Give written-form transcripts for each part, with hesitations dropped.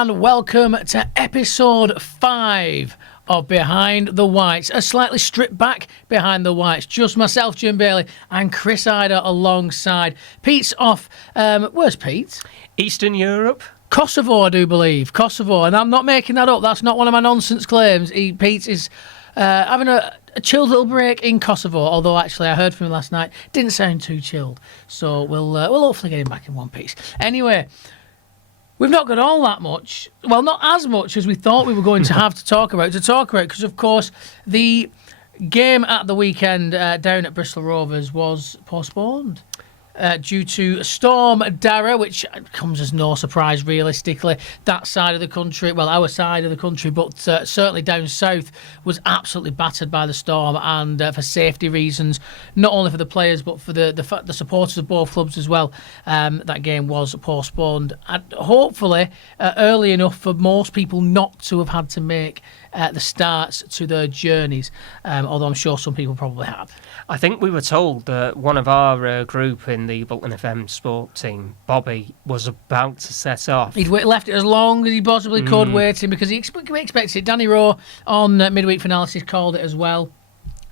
and welcome to episode 5 of Behind the Whites. A slightly stripped back Behind the Whites. Just myself, Jim Bailey, and Chris Ider alongside. Pete's off. Where's Pete? Eastern Europe. Kosovo, I do believe. Kosovo. And I'm not making that up. That's not one of my nonsense claims. Pete is having a chilled little break in Kosovo, although actually I heard from him last night. Didn't sound too chilled. So we'll hopefully get him back in one piece. Anyway, we've not got all that much. Well, not as much as we thought we were going to have to talk about, because, of course, the game at the weekend down at Bristol Rovers was postponed due to Storm Darragh, which comes as no surprise, realistically. That side of the country, well, our side of the country, but certainly down south, was absolutely battered by the storm, and for safety reasons, not only for the players, but for the supporters of both clubs as well, that game was postponed. And hopefully, early enough for most people not to have had to make the starts to their journeys, although I'm sure some people probably have. I think we were told that one of our group in the Bolton FM sport team, Bobby, was about to set off. He'd left it as long as he possibly could, waiting, because he expects it. Danny Rowe on Midweek Finalysis called it as well.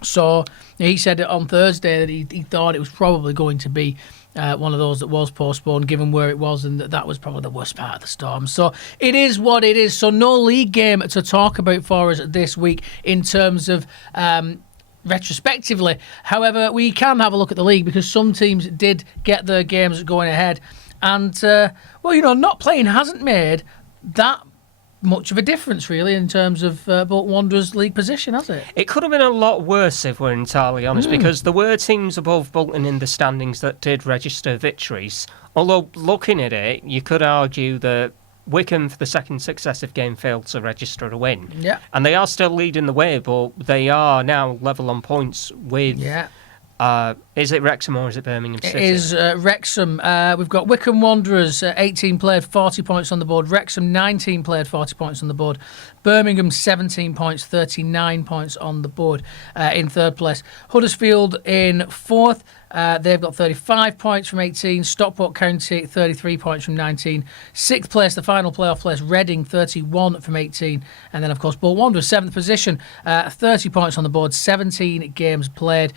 So he said on Thursday that he thought it was probably going to be one of those that was postponed, given where it was, and that was probably the worst part of the storm. So it is what it is. So no league game to talk about for us this week in terms of retrospectively. However, we can have a look at the league, because some teams did get their games going ahead. And, not playing hasn't made that much of a difference, really, in terms of Bolton Wanderers' league position, has it? It could have been a lot worse, if we're entirely honest, because there were teams above Bolton in the standings that did register victories. Although, looking at it, you could argue that Wycombe, for the second successive game, failed to register a win. Yeah. And they are still leading the way, but they are now level on points with... Yeah. Is it Wrexham or is it Birmingham City? It is Wrexham. We've got Wycombe Wanderers, 18 played, 40 points on the board. Wrexham, 19 played, 40 points on the board. Birmingham, 17 points, 39 points on the board in third place. Huddersfield in fourth. They've got 35 points from 18. Stockport County, 33 points from 19. Sixth place, the final playoff place, Reading, 31 from 18. And then, of course, Bolton Wanderers, seventh position, 30 points on the board, 17 games played.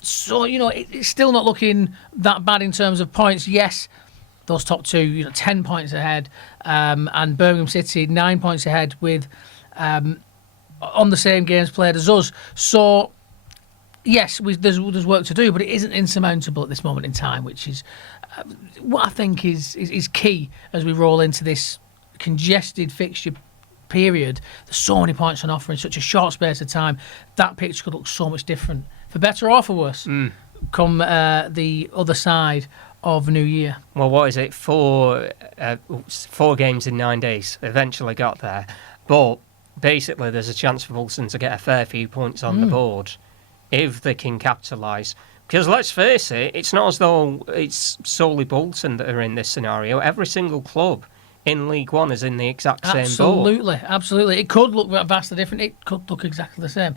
So, it's still not looking that bad in terms of points. Yes, those top two, 10 points ahead. And Birmingham City, 9 points ahead with on the same games played as us. So, yes, there's work to do, but it isn't insurmountable at this moment in time, which is what I think is key as we roll into this congested fixture period. There's so many points on offer in such a short space of time. That picture could look so much different, for better or for worse, come the other side of New Year. Well, what is it? 4 games in 9 days. Eventually got there. But basically, there's a chance for Bolton to get a fair few points on the board if they can capitalise. Because let's face it, it's not as though it's solely Bolton that are in this scenario. Every single club in League One is in the exact same boat. Absolutely. It could look vastly different. It could look exactly the same.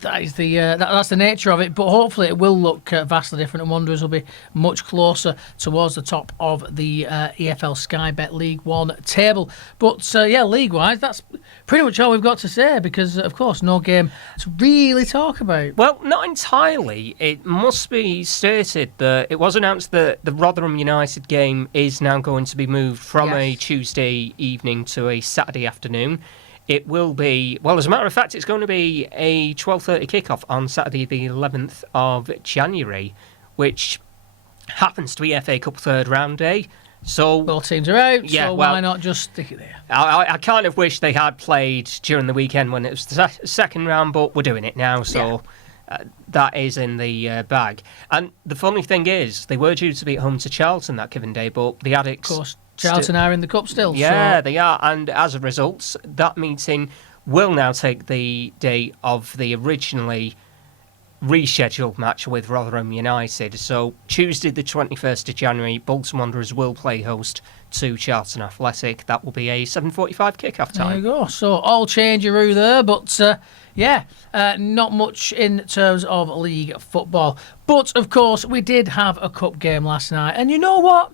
That is that's the nature of it, but hopefully it will look vastly different, and Wanderers will be much closer towards the top of the EFL Sky Bet League One table. But league-wise, that's pretty much all we've got to say, because of course no game to really talk about. Well, not entirely. It must be stated that it was announced that the Rotherham United game is now going to be moved from a Tuesday evening to a Saturday afternoon. It will be, well, as a matter of fact, it's going to be a 12:30 kickoff on Saturday the 11th of January, which happens to be FA Cup third round day. So both teams are out, why not just stick it there? I kind of wish they had played during the weekend when it was the second round, but we're doing it now, so that is in the bag. And the funny thing is, they were due to be at home to Charlton that given day, but the Addicts... Of course. Charlton are in the cup still. Yeah, they are. And as a result, that meeting will now take the day of the originally rescheduled match with Rotherham United. So Tuesday the 21st of January, Bolton Wanderers will play host to Charlton Athletic. That will be a 7:45 kick-off time. There you go. So all change-a-roo there, but not much in terms of league football. But, of course, we did have a cup game last night. And you know what?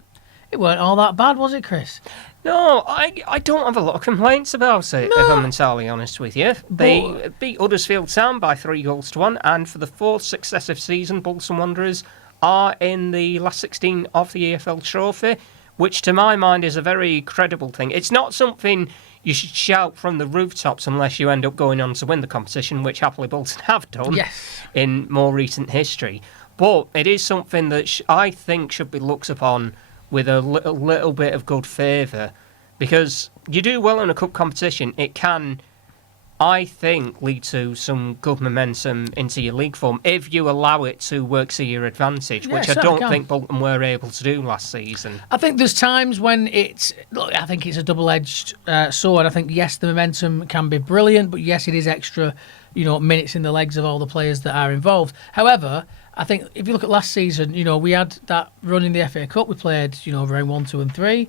It weren't all that bad, was it, Chris? No, I don't have a lot of complaints about it, if I'm entirely honest with you. They beat Huddersfield Town by 3-1, and for the 4th successive season, Bolton Wanderers are in the last 16 of the EFL Trophy, which to my mind is a very credible thing. It's not something you should shout from the rooftops unless you end up going on to win the competition, which happily Bolton have done in more recent history. But it is something that I think should be looked upon with a little bit of good favour, because you do well in a cup competition, it can, I think, lead to some good momentum into your league form if you allow it to work to your advantage, which I don't think Bolton were able to do last season. I think there's times when I think it's a double-edged sword. I think, yes, the momentum can be brilliant, but yes, it is extra, minutes in the legs of all the players that are involved. However, I think if you look at last season, we had that run in the FA Cup. We played, round 1, 2 and 3.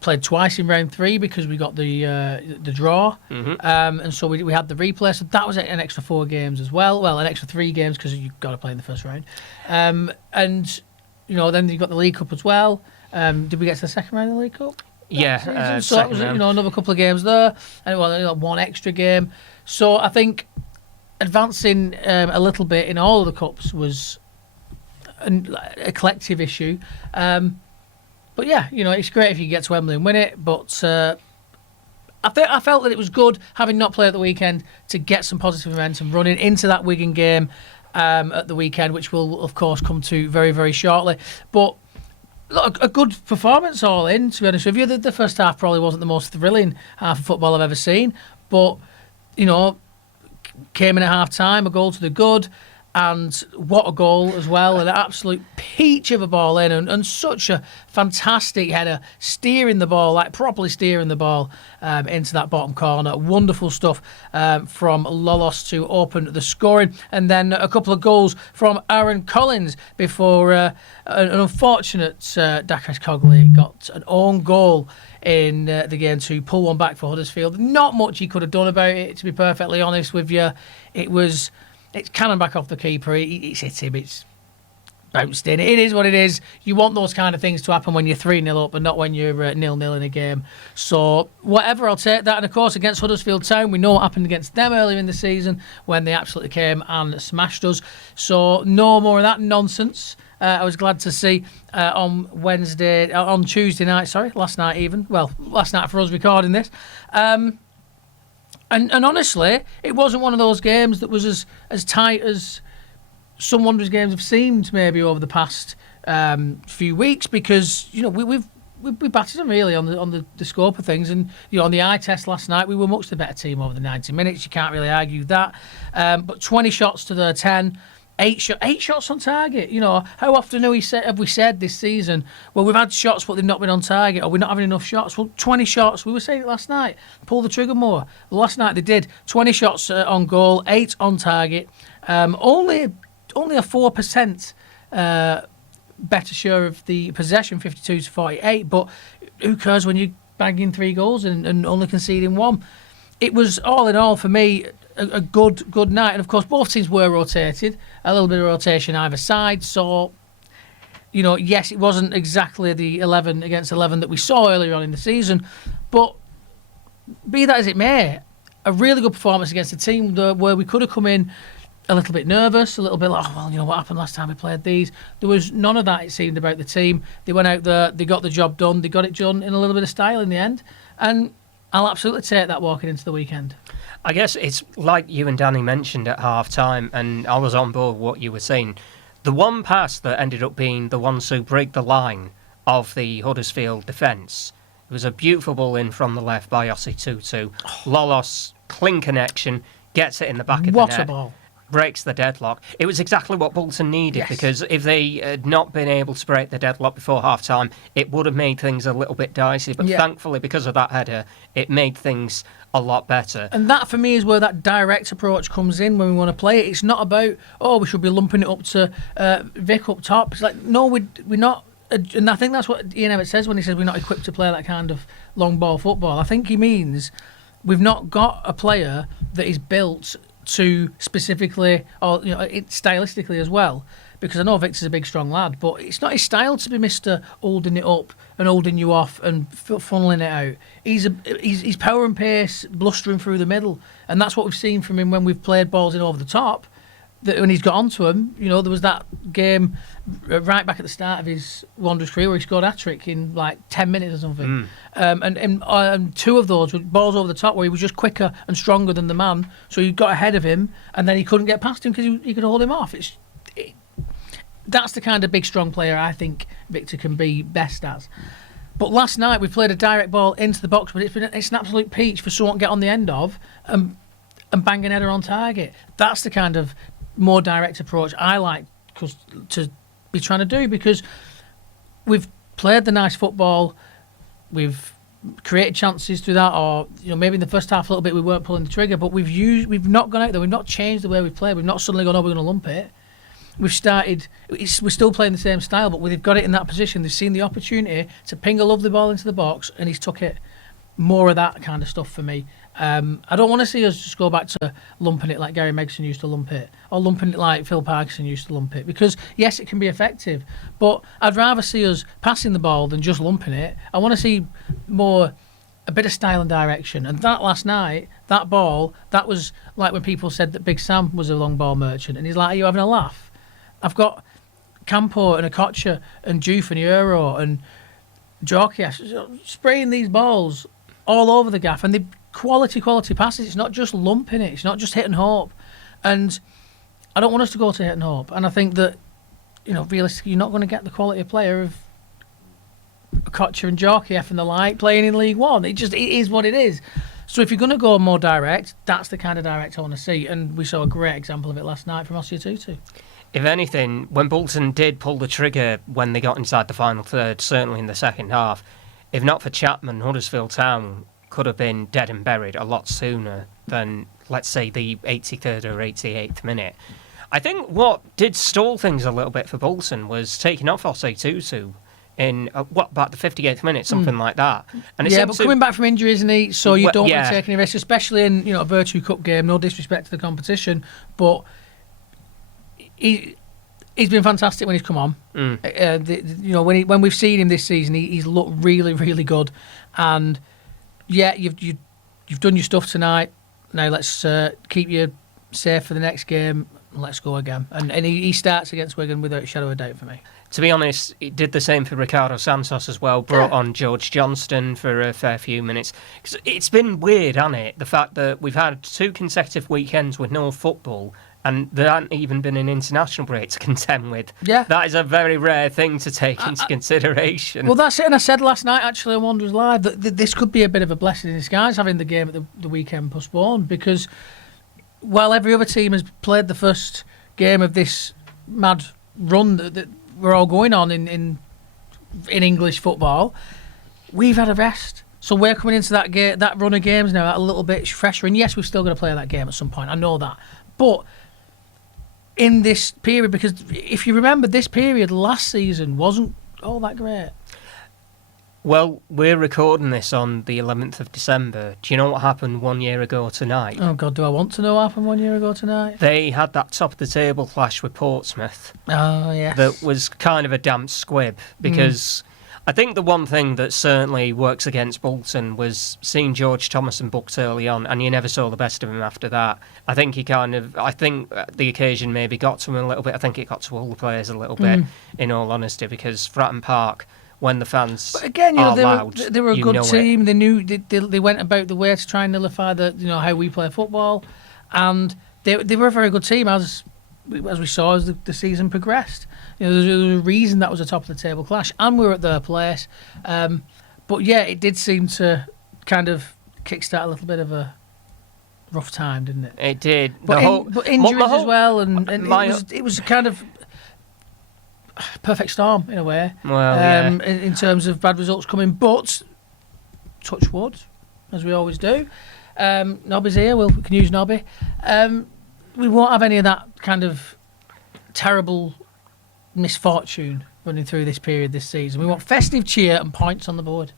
Played twice in round 3 because we got the draw. And so we had the replay. So that was an extra 4 games as well. Well, an extra 3 games because you've got to play in the first round. And, then you've got the League Cup as well. Did we get to the second round of the League Cup? Yeah. So that was, another couple of games there. And one extra game. So I think advancing a little bit in all of the cups was a collective issue. But yeah, it's great if you get to Wembley and win it. But I felt that it was good, having not played at the weekend, to get some positive momentum running into that Wigan game at the weekend, which we'll of course come to very, very shortly. But look, a good performance all in, to be honest with you. The first half probably wasn't the most thrilling half of football I've ever seen, but came in at half time, a goal to the good, and what a goal as well, an absolute peach of a ball in, and such a fantastic header, properly steering the ball into that bottom corner. Wonderful stuff from Lolos to open the scoring, and then a couple of goals from Aaron Collins before an unfortunate Dakar Cogley got an own goal in the game to pull one back for Huddersfield. Not much he could have done about it, to be perfectly honest with you. It's cannon back off the keeper. It's hit him. It's bounced in. It is what it is. You want those kind of things to happen when you're 3-0 up and not when you're 0-0 in a game. So whatever, I'll take that. And of course, against Huddersfield Town, we know what happened against them earlier in the season when they absolutely came and smashed us. So no more of that nonsense. I was glad to see on Tuesday night, last night even. Well, last night for us recording this. And honestly, it wasn't one of those games that was as tight as some Wanderers games have seemed maybe over the past few weeks, because we battered them really on the scope of things, and on the eye test last night we were much the better team over the 90 minutes. You can't really argue that. But 20 shots to their 10. 8 shots on target. How often have we said this season, well, we've had shots but they've not been on target, or we're not having enough shots? Well, 20 shots, we were saying it last night, pull the trigger more. Last night they did. 20 shots on goal, 8 on target. Only a 4% better share of the possession, 52 to 48, but who cares when you're bagging 3 goals and only conceding 1? It was, all in all, for me, a good night. And of course both teams were rotated, a little bit of rotation either side, so yes, it wasn't exactly the 11 against 11 that we saw earlier on in the season, but be that as it may, a really good performance against a team where we could have come in a little bit nervous, a little bit like, what happened last time we played these. There was none of that, it seemed, about the team. They went out there, they got the job done, they got it done in a little bit of style in the end, and I'll absolutely take that walking into the weekend. I guess it's like you and Danny mentioned at half-time, and I was on board with what you were saying. The one pass that ended up being the one to break the line of the Huddersfield defence, it was a beautiful ball in from the left by Yossi Tutu. Lolos, clean connection, gets it in the back of the net. What a ball. Breaks the deadlock. It was exactly what Bolton needed, because if they had not been able to break the deadlock before half-time, it would have made things a little bit dicey. But thankfully, because of that header, it made things a lot better. And that, for me, is where that direct approach comes in when we want to play it. It's not about, we should be lumping it up to Vic up top. It's like, no, we're not. And I think that's what Ian Emmett says when he says we're not equipped to play that kind of long ball football. I think he means we've not got a player that is built to specifically, or stylistically as well, because I know Victor's a big, strong lad, but it's not his style to be Mr. holding it up and holding you off and funneling it out. He's power and pace, blustering through the middle, and that's what we've seen from him when we've played balls in over the top. That when he's got onto him, there was that game right back at the start of his Wanderers career where he scored a hat-trick in like 10 minutes or something. And two of those were balls over the top where he was just quicker and stronger than the man, so he got ahead of him and then he couldn't get past him because he could hold him off. That's the kind of big, strong player I think Victor can be best as. But last night we played a direct ball into the box, but it's an absolute peach for someone to get on the end of and bang an header on target. That's the kind of more direct approach I like to be trying to do, because we've played the nice football, we've created chances through that, or maybe in the first half a little bit we weren't pulling the trigger, but we've not gone out there, we've not changed the way we play, we've not suddenly gone, oh, we're going to lump it. We're still playing the same style, but they've got it in that position. They've seen the opportunity to ping a lovely ball into the box, and he's took it. More of that kind of stuff for me. I don't want to see us just go back to lumping it like Gary Megson used to lump it, or lumping it like Phil Parkinson used to lump it, because yes, it can be effective, but I'd rather see us passing the ball than just lumping it. I want to see a bit of style and direction, and that last night, that ball, that was like when people said that Big Sam was a long ball merchant, and he's like, are you having a laugh? I've got Campo and Okocha and Juve and Euro and Jorkias spraying these balls all over the gaff, and the quality passes. It's not just lumping it. It's not just hit and hope. And I don't want us to go to hit and hope. And I think that, realistically, you're not going to get the quality of player of Okocha and Jorkias and the like playing in League One. It is what it is. So if you're going to go more direct, that's the kind of direct I want to see. And we saw a great example of it last night from Ossie Tutu. If anything, when Bolton did pull the trigger when they got inside the final third, certainly in the second half, if not for Chapman, Huddersfield Town could have been dead and buried a lot sooner than, let's say, the 83rd or 88th minute. I think what did stall things a little bit for Bolton was taking off Ossie Tutu in, about the 58th minute, something like that. And but coming back from injury, isn't he? So you don't want to take any risks, especially in a Virtue Cup game, no disrespect to the competition, but he's been fantastic when he's come on. When we've seen him this season, he's looked really, really good. And you've done your stuff tonight. Now let's keep you safe for the next game. Let's go again. And he starts against Wigan without a shadow of a doubt for me. To be honest, he did the same for Ricardo Santos as well. Brought on George Johnston for a fair few minutes. 'Cause it's been weird, hasn't it? The fact that we've had 2 consecutive weekends with no football, and there hasn't even been an international break to contend with. Yeah. That is a very rare thing to take into consideration. Well, that's it. And I said last night, actually, on Wanderers Live, that this could be a bit of a blessing in disguise, having the game at the weekend postponed, because while every other team has played the first game of this mad run that we're all going on in English football, we've had a rest. So we're coming into that run of games now a little bit fresher. And yes, we're still going to play that game at some point. I know that. But in this period, because if you remember, this period last season wasn't all that great. Well, we're recording this on the 11th of December. Do you know what happened 1 year ago tonight? Oh, God, do I want to know what happened 1 year ago tonight? They had that top-of-the-table clash with Portsmouth. Oh, yes. That was kind of a damp squib, because I think the one thing that certainly works against Bolton was seeing George Thomason booked early on, and you never saw the best of him after that. I think the occasion maybe got to him a little bit. I think it got to all the players a little bit, in all honesty, because Burnden Park, when the fans but again, are loud, they were a good team. They knew they went about the way to try and nullify how we play football, and they were a very good team as we saw as the season progressed. There's a reason that was a top of the table clash, and we were at their place. But yeah, it did seem to kind of kickstart a little bit of a rough time, didn't it? It did. But injuries as well, and it was kind of perfect storm in a way. Well, in terms of bad results coming, but touch wood, as we always do. Nobby's here. We can use Nobby. We won't have any of that kind of terrible misfortune running through this period this season. We want festive cheer and points on the board.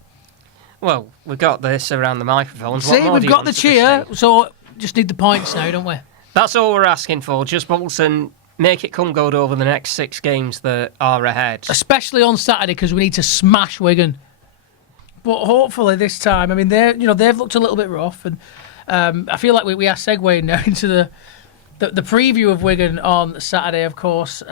Well, we've got this around the microphones. See, we've got the cheer, so just need the points now, don't we? That's all we're asking for. Just Bolton make it come good over the next 6 games that are ahead. Especially on Saturday, because we need to smash Wigan. But hopefully this time, I mean, they've looked a little bit rough, and I feel like we are segueing now into the preview of Wigan on Saturday. Of course,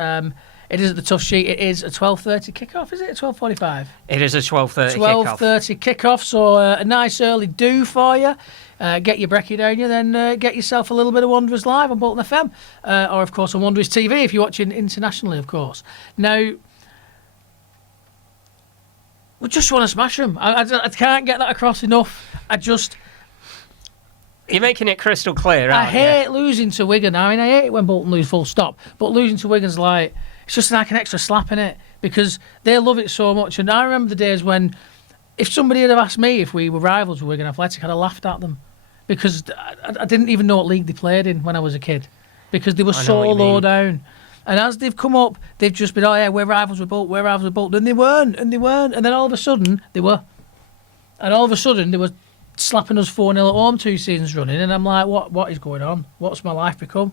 it is at the Tough Sheet. It is a 12:30 kickoff. Is it 12:45? It is a 12:30 kickoff. 12:30 kickoff. So a nice early do for you. Get your brekkie down you, then get yourself a little bit of Wanderers Live on Bolton FM, or of course on Wanderers TV if you're watching internationally, of course. Now, we just want to smash them. I can't get that across enough. You're making it crystal clear, I aren't you? hate losing to Wigan. I mean, I hate it when Bolton lose full stop, but losing to Wigan's like, it's just like an extra slap in it, because they love it so much. And I remember the days when, if somebody had have asked me if we were rivals with Wigan Athletic, I'd have laughed at them, because I didn't even know what league they played in when I was a kid, because they were so low down. And as they've come up, they've just been, oh yeah, we're rivals with Bolton, and they weren't, and then all of a sudden they were. And all of a sudden they were slapping us 4-0 at home 2 seasons running, and I'm like, what is going on? What's my life become?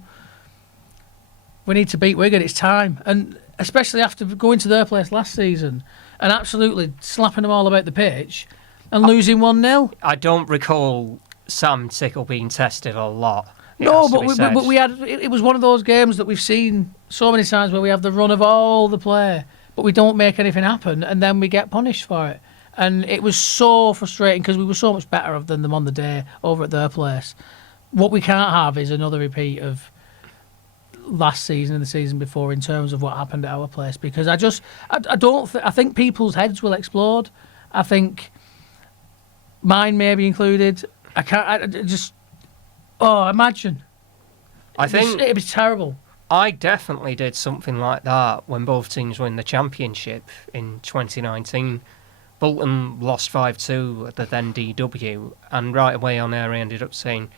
We need to beat Wigan, it's time. And especially after going to their place last season and absolutely slapping them all about the pitch and losing 1-0. I don't recall Sam Tickle being tested a lot. No, but we had. It was one of those games that we've seen so many times where we have the run of all the play, but we don't make anything happen, and then we get punished for it. And it was so frustrating because we were so much better than them on the day over at their place. What we can't have is another repeat of last season and the season before in terms of what happened at our place, because I think people's heads will explode. I think mine may be included. Imagine. I think it was terrible. I definitely did something like that when both teams won the championship in 2019. Bolton lost 5-2 at the then DW, and right away on air I ended up saying,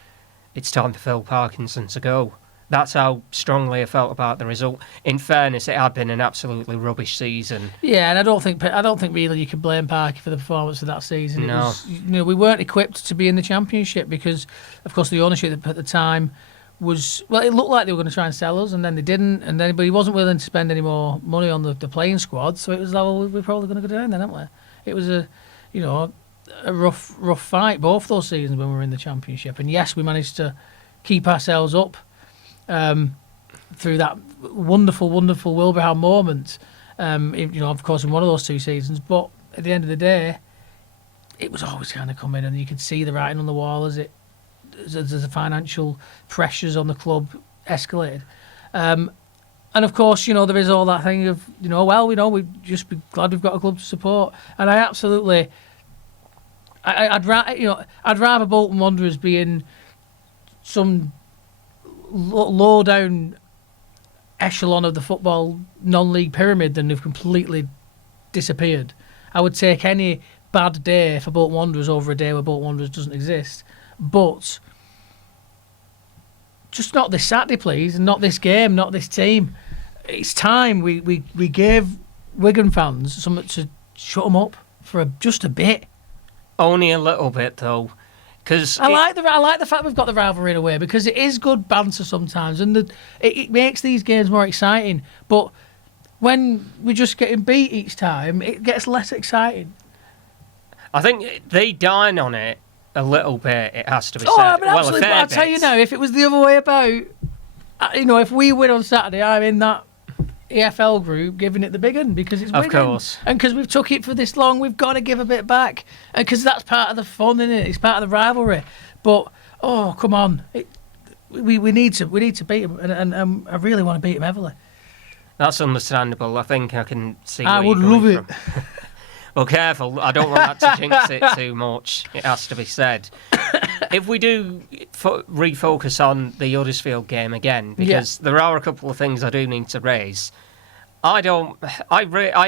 it's time for Phil Parkinson to go. That's how strongly I felt about the result. In fairness, it had been an absolutely rubbish season. Yeah, and I don't think really you can blame Parky for the performance of that season. No. We weren't equipped to be in the championship because, of course, the ownership at the time was, well, it looked like they were going to try and sell us, and then they didn't, but he wasn't willing to spend any more money on the playing squad, so it was like, well, we're probably going to go down then, aren't we? It was a rough fight both those seasons when we were in the championship, and yes, we managed to keep ourselves up through that wonderful Wilbraham moment. Of course, in one of those 2 seasons, but at the end of the day, it was always kind of coming, and you could see the writing on the wall as the financial pressures on the club escalated. And of course, there is all that thing of, we'd just be glad we've got a club to support. And I absolutely, I'd rather Bolton Wanderers be in some low down echelon of the football non-league pyramid than have completely disappeared. I would take any bad day for Bolton Wanderers over a day where Bolton Wanderers doesn't exist. But just not this Saturday, please, and not this game, not this team. It's time we gave Wigan fans something to shut them up for just a bit. Only a little bit, though. Cause I like the fact we've got the rivalry in a way, because it is good banter sometimes, and it makes these games more exciting. But when we're just getting beat each time, it gets less exciting. I think they dine on it a little bit, it has to be said. I mean, absolutely, but I'll tell you now, if it was the other way about, if we win on Saturday, I'm in that EFL group giving it the big one because it's Wigan. Of course. And because we've took it for this long, we've got to give a bit back. And because that's part of the fun, isn't it? It's part of the rivalry. But, come on. We need to beat them, and I really want to beat them heavily. That's understandable. I think I can see I where would you're coming love it. from. Well, careful. I don't want that to jinx it too much. It has to be said. If we do refocus on the Huddersfield game again, because there are a couple of things I do need to raise. I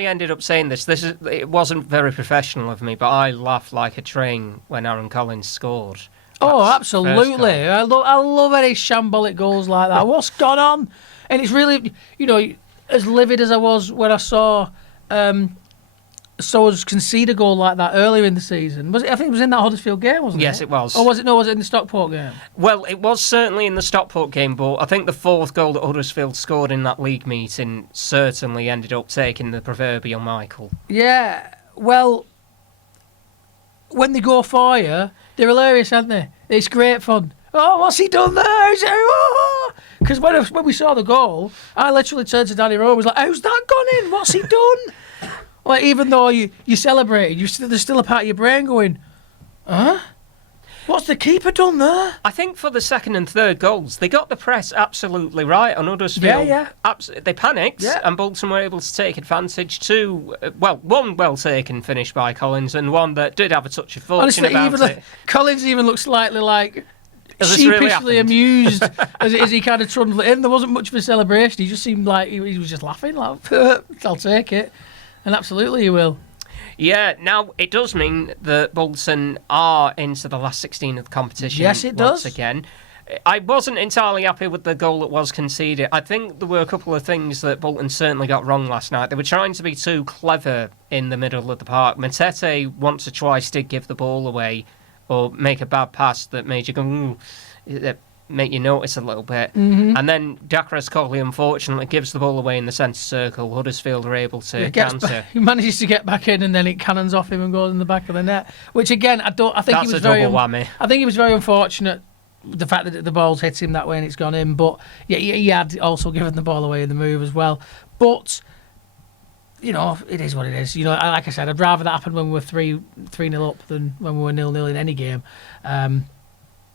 ended up saying this. It wasn't very professional of me, but I laughed like a train when Aaron Collins scored. Absolutely. I love any shambolic goals like that. What's gone on? And it's really, as livid as I was when I saw saw us concede a goal like that earlier in the season. Was it? I think it was in that Huddersfield game, wasn't it? Yes, it was. Or was it? No, was it in the Stockport game? Well, it was certainly in the Stockport game, but I think the fourth goal that Huddersfield scored in that league meeting certainly ended up taking the proverbial Michael. Yeah. Well, when they go for you, they're hilarious, aren't they? It's great fun. Oh, what's he done there? Because when we saw the goal, I literally turned to Danny Rowe and was like, how's that gone in? What's he done? Like, even though you celebrated, there's still a part of your brain going, huh? What's the keeper done there? I think for the second and third goals, they got the press absolutely right on Huddersfield. Yeah. They panicked, and Bolton were able to take advantage. One well-taken finish by Collins, and one that did have a touch of fortune about it. Collins even looked slightly like really sheepishly amused as he kind of trundled it in. There wasn't much of a celebration. He just seemed like he was just laughing, like, I'll take it. And absolutely he will. Yeah, now it does mean that Bolton are into the last 16 of the competition. Yes, it does. Once again. I wasn't entirely happy with the goal that was conceded. I think there were a couple of things that Bolton certainly got wrong last night. They were trying to be too clever in the middle of the park. Matete once or twice did give the ball away or make a bad pass that made you go, ooh, make you notice a little bit. Mm-hmm. And then Dacres Cogley unfortunately gives the ball away in the centre circle. Huddersfield are able to counter. He manages to get back in and then it cannons off him and goes in the back of the net. Which again, I think That's he was a very double whammy. I think he was very unfortunate, the fact that the ball's hit him that way and it's gone in. But yeah, he had also given the ball away in the move as well. But you know, it is what it is. You know, like I said, I'd rather that happen when we were 3-0 up than when we were 0-0 in any game.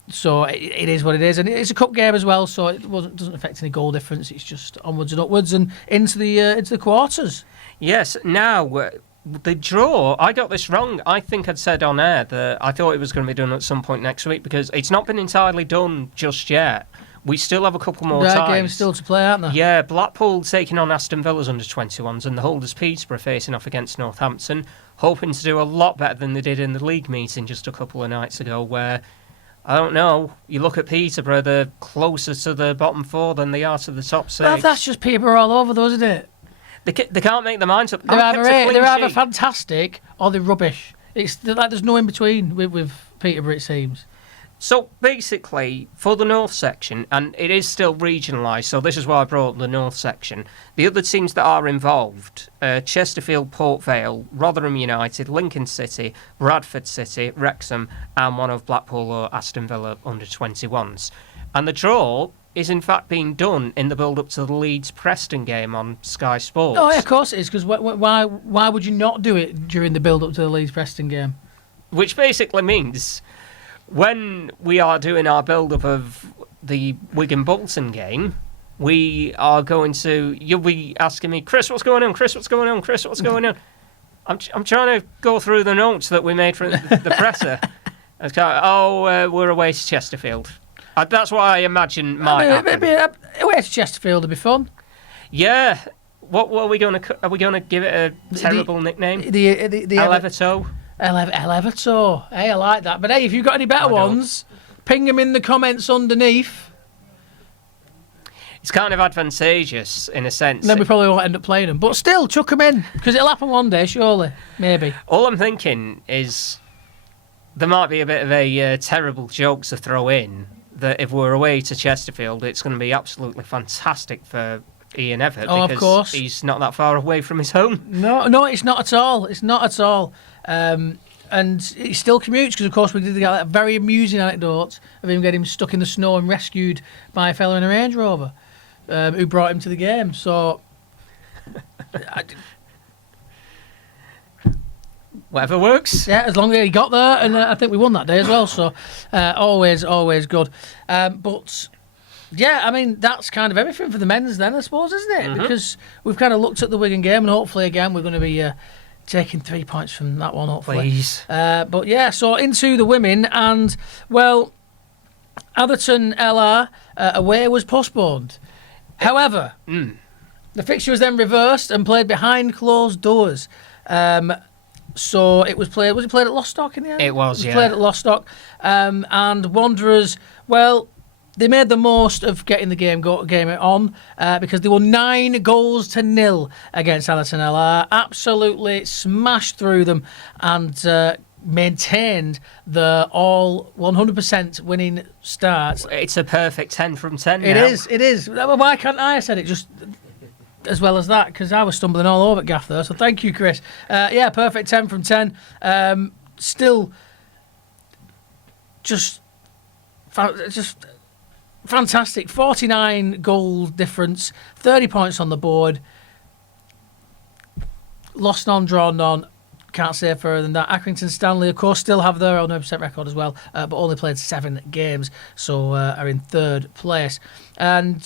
So it is what it is, and it's a cup game as well. So it doesn't affect any goal difference. It's just onwards and upwards and into the quarters. Yes. Now the draw. I got this wrong. I think I'd said on air that I thought it was going to be done at some point next week because it's not been entirely done just yet. We still have a couple more times. Games still to play, aren't there? Yeah, Blackpool taking on Aston Villa's under-21s and the holders Peterborough facing off against Northampton, hoping to do a lot better than they did in the league meeting just a couple of nights ago where, I don't know, you look at Peterborough, they're closer to the bottom four than they are to the top six. Well, that's just Peterborough all over, though, isn't it? They can't make their minds up. They're either fantastic or they're rubbish. It's like there's no in-between with Peterborough, it seems. So basically, for the North section, and it is still regionalised, so this is why I brought up the North section, the other teams that are involved, Chesterfield, Port Vale, Rotherham United, Lincoln City, Bradford City, Wrexham, and one of Blackpool or Aston Villa under-21s. And the draw is in fact being done in the build-up to the Leeds-Preston game on Sky Sports. Oh, yeah, of course it is, because why would you not do it during the build-up to the Leeds-Preston game? Which basically means when we are doing our build-up of the Wigan-Bolton game, we are going to... You'll be asking me, Chris, what's going on? Chris, what's going on? Chris, what's going on? I'm trying to go through the notes that we made from the presser. It's kind of, we're away to Chesterfield. That's what I imagine might happen. Maybe away to Chesterfield would be fun. Yeah. What are we going to... Are we going to give it a terrible nickname? The Elevato? Elevato. Hey, I like that. But hey, if you've got any better ones, ping them in the comments underneath. It's kind of advantageous in a sense. Then we probably won't end up playing them. But still, chuck them in, because it'll happen one day, surely. Maybe. All I'm thinking is there might be a bit of a terrible joke to throw in that if we're away to Chesterfield, it's going to be absolutely fantastic for Ian Everett because of course. He's not that far away from his home. No, it's not at all. It's not at all. And he still commutes because, of course, we did get that very amusing anecdote of him getting stuck in the snow and rescued by a fella in a Range Rover who brought him to the game. So, whatever works. Yeah, as long as he got there, and I think we won that day as well. So, always good. But yeah, I mean that's kind of everything for the men's then, I suppose, isn't it? Mm-hmm. Because we've kind of looked at the Wigan game, and hopefully again we're going to be taking 3 points from that one, hopefully. Please. But yeah, so into the women, and well, Atherton LR away was postponed. However, the fixture was then reversed and played behind closed doors. So it was played. Was it played at Lostock in the end? It was, Played at Lostock, and Wanderers. Well, they made the most of getting the game on because they were 9-0 against Alatanella. Absolutely smashed through them and maintained the all 100% winning start. It's a perfect 10 from 10 It now. is. Why can't I have said it just as well as that? Because I was stumbling all over Gaff there. So thank you, Chris. Perfect 10 from 10. Still just fantastic. 49 goal difference, 30 points on the board. Lost none, drawn none. Can't say further than that. Accrington Stanley, of course, still have their 100% record as well, but only played 7 games, so are in 3rd place. And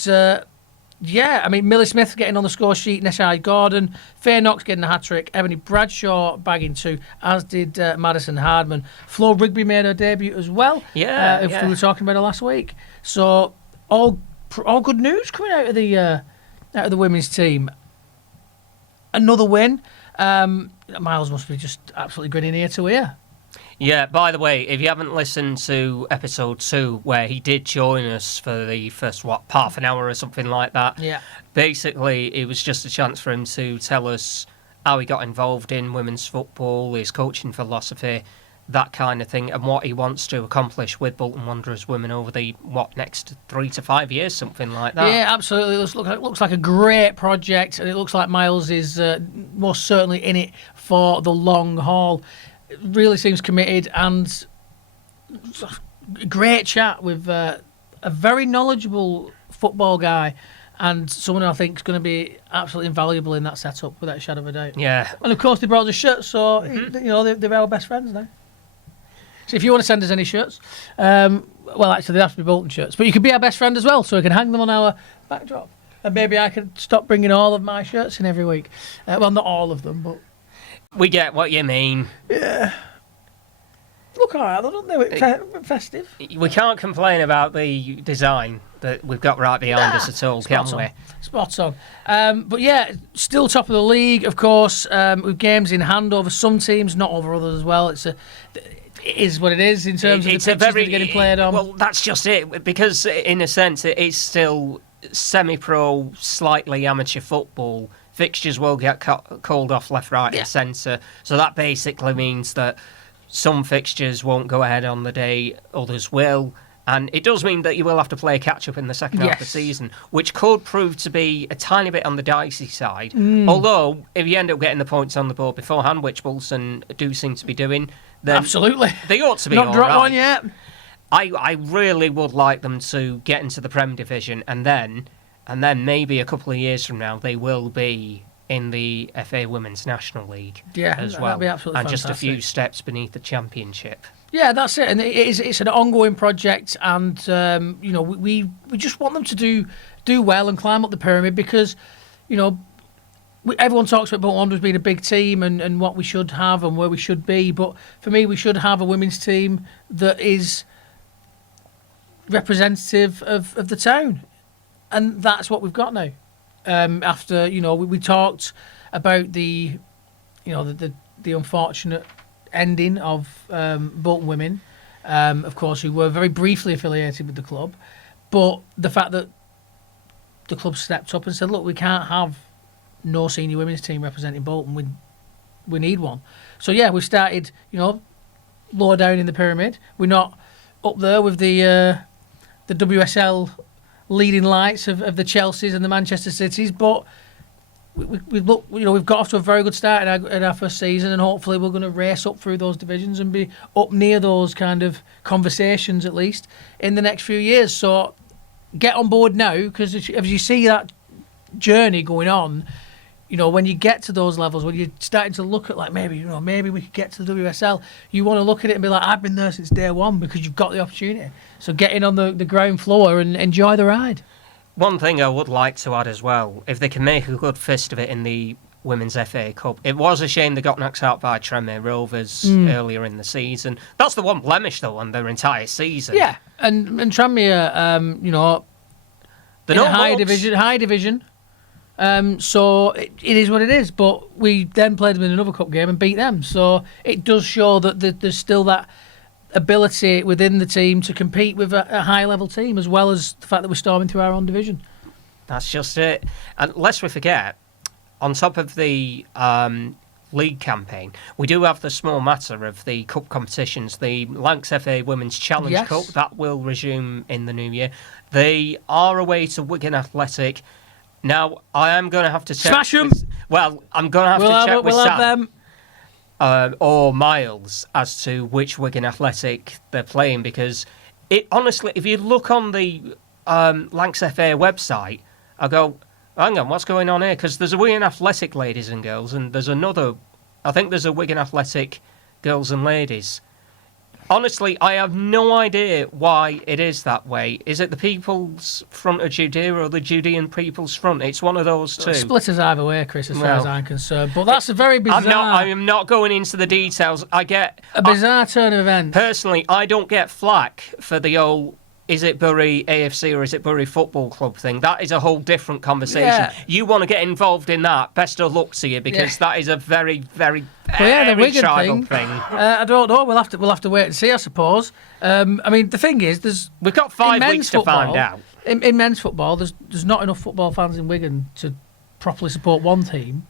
Millie Smith getting on the score sheet, Neshai Gordon, Faye Knox getting a hat-trick, Ebony Bradshaw bagging 2, as did Madison Hardman. Flo Rigby made her debut as well, we were talking about her last week. So all good news coming out of the women's team. Another win. Miles must be just absolutely grinning ear to ear. Yeah, by the way, if you haven't listened to episode 2, where he did join us for the first, half an hour or something like that, basically it was just a chance for him to tell us how he got involved in women's football, his coaching philosophy, that kind of thing, and what he wants to accomplish with Bolton Wanderers women over the, next 3 to 5 years, something like that. Yeah, absolutely. It looks like a great project, and it looks like Miles is most certainly in it for the long haul. It really seems committed, and great chat with a very knowledgeable football guy, and someone who I think is going to be absolutely invaluable in that setup, without a shadow of a doubt. Yeah. And of course, they brought us shirts, so they're our best friends now. So if you want to send us any shirts, actually they have to be Bolton shirts, but you can be our best friend as well, so we can hang them on our backdrop. And maybe I can stop bringing all of my shirts in every week. Well, not all of them, but... We get what you mean. Yeah. Look alright, don't they? Festive. We can't complain about the design that we've got right behind us at all, can we? Spot on. But yeah, still top of the league, of course, with games in hand over some teams, not over others as well. It is what it is in terms of the pitches that are getting played on. Well, that's just it, because in a sense it is still semi-pro, slightly amateur football. Fixtures will get called off left, right and centre, so that basically means that some fixtures won't go ahead on the day, others will, and it does mean that you will have to play catch-up in the second half of the season, which could prove to be a tiny bit on the dicey side, although if you end up getting the points on the board beforehand, which Bolton do seem to be doing, then absolutely they ought to be not all dropped right. one yet. I really would like them to get into the Prem division, and then maybe a couple of years from now they will be in the FA Women's National League as well, that'd be absolutely and fantastic. Just a few steps beneath the Championship. Yeah, that's it, and it's an ongoing project, and we just want them to do well and climb up the pyramid, because everyone talks about Bolton Wanderers being a big team and what we should have and where we should be, but for me, we should have a women's team that is representative of the town, and that's what we've got now. After we talked about the unfortunate ending of Bolton Women, of course, who were very briefly affiliated with the club, but the fact that the club stepped up and said, look, we can't have no senior women's team representing Bolton, we need one. So yeah, we started lower down in the pyramid. We're not up there with the WSL leading lights of the Chelseas and the Manchester Cities, but we've got off to a very good start in our first season, and hopefully we're going to race up through those divisions and be up near those kind of conversations, at least in the next few years. So get on board now, because as you see that journey going on, when you get to those levels, when you're starting to look at maybe we could get to the WSL, you want to look at it and be like, I've been there since day one, because you've got the opportunity. So get in on the ground floor and enjoy the ride. One thing I would like to add as well, if they can make a good fist of it in the Women's FA Cup, it was a shame they got knocked out by Tranmere Rovers earlier in the season. That's the one blemish, though, on their entire season. Yeah, and Tranmere, in a high division. So it is what it is, but we then played them in another cup game and beat them. So it does show that there's still that ability within the team to compete with a high-level team, as well as the fact that we're storming through our own division. That's just it. And lest we forget, on top of the league campaign, we do have the small matter of the cup competitions. The Lancs FA Women's Challenge Cup, that will resume in the new year. They are away to Wigan Athletic. Now, I am going to have to check... Smash them! Well, I'm going to have to check with Sam. Them. Or Miles as to which Wigan Athletic they're playing, because it honestly, if you look on the Lancs FA website, I go, hang on, what's going on here? Because there's a Wigan Athletic ladies and girls, and there's another, I think there's a Wigan Athletic girls and ladies. Honestly, I have no idea why it is that way. Is it the People's Front of Judea or the Judean People's Front? It's one of those two. Splitters either way, Chris, as far as I'm concerned. But that's a very bizarre... I am not going into the details. I get... a bizarre turn of events. Personally, I don't get flack for the old... is it Bury AFC or is it Bury Football Club thing? That is a whole different conversation. Yeah. You want to get involved in that, best of luck to you, because that is a very, very, the Wigan child thing. I don't know. We'll have to wait and see, I suppose. I mean, the thing is, we've got 5 weeks to find out. In men's football, there's not enough football fans in Wigan to properly support one team.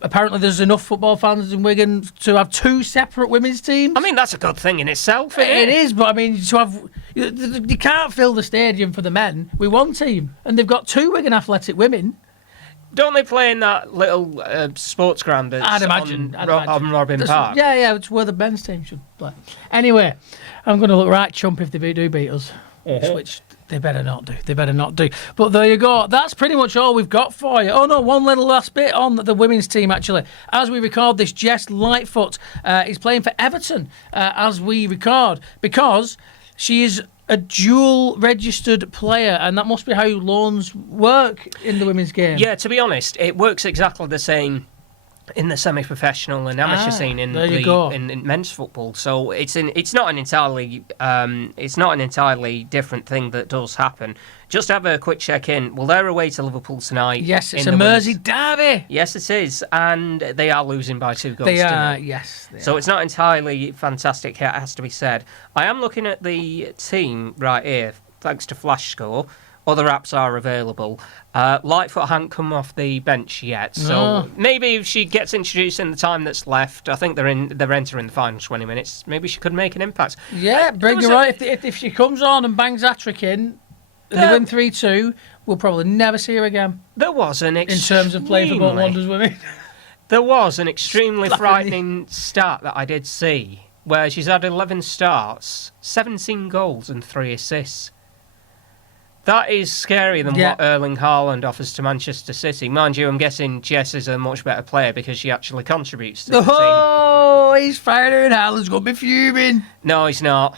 Apparently, there's enough football fans in Wigan to have 2 separate women's teams. I mean, that's a good thing in itself, isn't it? It is, but I mean, to have... you can't fill the stadium for the men with one team, and they've got 2 Wigan Athletic women. Don't they play in that little sports ground that's on Burnden Park? Yeah, it's where the men's team should play. Anyway, I'm going to look right chump if they do beat us, which... they better not do. But there you go. That's pretty much all we've got for you. Oh, no, one little last bit on the women's team, actually. As we record this, Jess Lightfoot is playing for Everton as we record, because she is a dual-registered player, and that must be how loans work in the women's game. Yeah, to be honest, it works exactly the same in the semi-professional and amateur scene in men's football. So it's not an entirely different thing that does happen. Just have a quick check in. Well, they're away to Liverpool tonight. Yes, it's a Mersey derby. Yes, it is, and they are losing by 2 goals. They are, yes. So it's not entirely fantastic. It has to be said. I am looking at the team right here, thanks to Flash Score. Other apps are available. Lightfoot hadn't come off the bench yet, so maybe if she gets introduced in the time that's left, I think they're entering the final 20 minutes. Maybe she could make an impact. Yeah, bring her right. If she comes on and bangs hat-trick in, and they win 3-2, we'll probably never see her again. There was an in terms of playing for Bolton Wanderers women. There was an extremely frightening stat that I did see, where she's had 11 starts, 17 goals and 3 assists. That is scarier than what Erling Haaland offers to Manchester City. Mind you, I'm guessing Jess is a much better player because she actually contributes to the team. Oh, he's firing. Haaland's going to be fuming. No, he's not.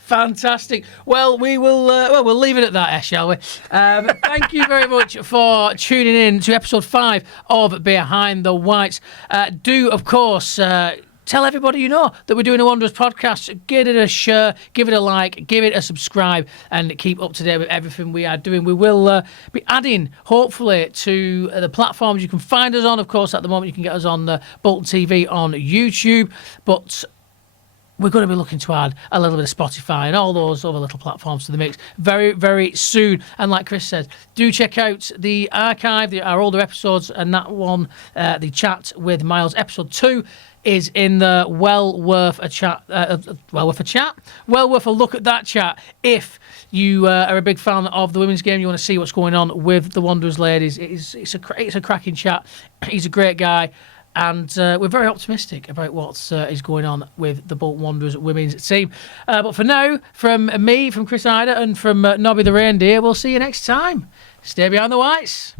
Fantastic. Well, we'll leave it at that, shall we? Thank you very much for tuning in to episode 5 of Behind the Whites. Do, of course... tell everybody you know that we're doing a Wanderers podcast. Give it a share, give it a like, give it a subscribe, and keep up to date with everything we are doing. We will be adding, hopefully, to the platforms you can find us on. Of course, at the moment, you can get us on Bolton TV on YouTube, but we're going to be looking to add a little bit of Spotify and all those other little platforms to the mix very, very soon. And like Chris said, do check out the archive, our older episodes, and that one, the chat with Miles, episode 2, is in the well worth a look at that chat. If you are a big fan of the women's game, you want to see what's going on with the Wanderers ladies. It's a cracking chat. He's a great guy, and we're very optimistic about what is going on with the Bolton Wanderers women's team. But for now, from me, from Chris Ida, and from Nobby the Reindeer, we'll see you next time. Stay behind the whites.